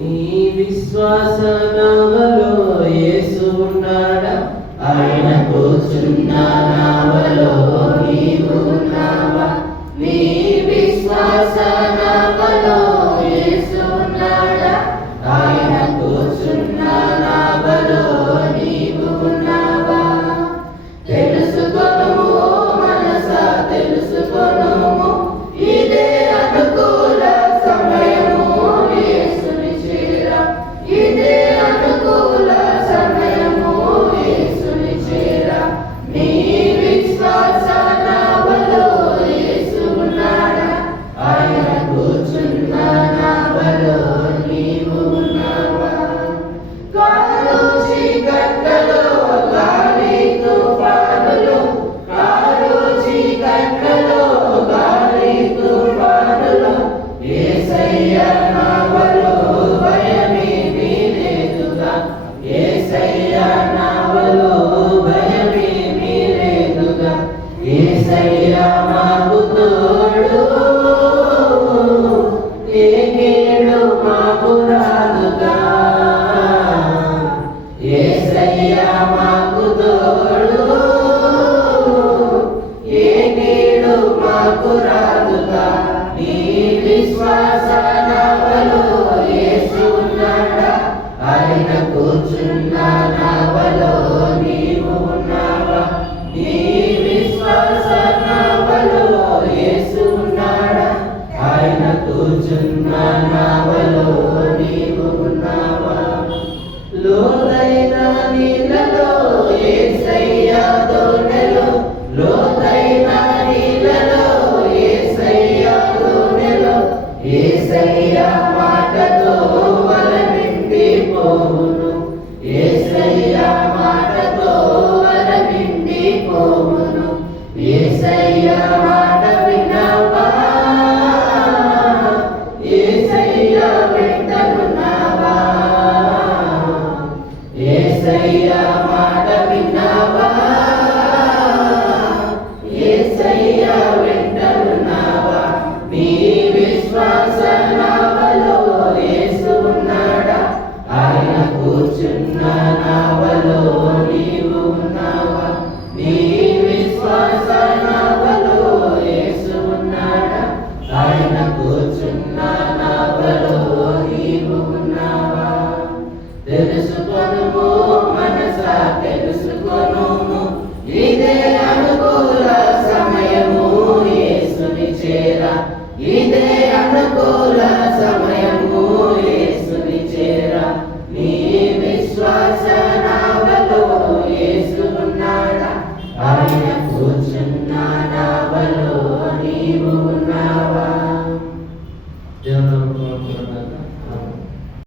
నీ విశ్వాస నావలో యేసు ఉన్నాడా? ఆయన కూర్చున్న నావలో నీవు ఉన్నావా? నీ విశ్వాస నావలో యేసు ఉన్నాడా? ఆయన కూర్చున్న నావలో నీవు ఉన్నావా? తెలుసుకొనుము మనసా తెలుసుకొనుము, ఇదే అనుకూల సమయము యేసుని చేర, ఇదే అనుకూల సమయము యేసుని చేర. నీ విశ్వాస నావలో యేసు ఉన్నాడా? ఆయన కూర్చున్న నావలో నీవు ఉన్నావా? కారు చీకట్లలో గాలి తుఫానులు, కారు చీకట్లలో గాలి తుఫానులు, యేసయ్య నావలో భయమేమీ లేదుగా, యేసయ్య నావలో భయమేమీ లేదుగా. యేసయ్య మాకు తోడు, ఏ కీడు మాకు రాదుగా. యేసయ్య మాకు తోడు, ఏ కీడు మాకు రాదుగా. నీ విశ్వాస నావలో యేసు ఉన్నాడా? ఆయన కూర్చున్న నావలో నీవు ఉన్నావా? నీ విశ్వాస నావలో యేసు ఉన్నాడా? ఆయన కూర్చున్న నావలో నీవు ఉన్నావా? లోతైన నీళ్ళలో యేసయ్య దోణెలో, లోతైన నీళ్ళలో యేసయ్య దోణెలో, యేసయ్య మాటతో వల నిండిపోవును, యేసయ్య మాటతో వల నిండిపోవును. యేసయ్య మాట విన్నావా? యేసయ్య వెంటనున్నావా? యేసయ్య మాట విన్నావా? యేసయ్య వెంటనున్నావా? నీ విశ్వాస నావలో యేసు ఉన్నాడా? ఆయన కూర్చున్న నావలో నీవు ఉన్నావా? నీ విశ్వాస నావలో యేసు ఉన్నాడా? ఆయన కూర్చున్న నావలో నీవు ఉన్నావా? తెలుసుకొనుము మనసా తెలుసుకొనుము, ఇదే అనుకూల సమయము యేసుని చేర, ఇదే అనుకూల సమయము యేసుని చేర. నీ విశ్వాస నావలో యేసు ఉన్నాడా? ఆయన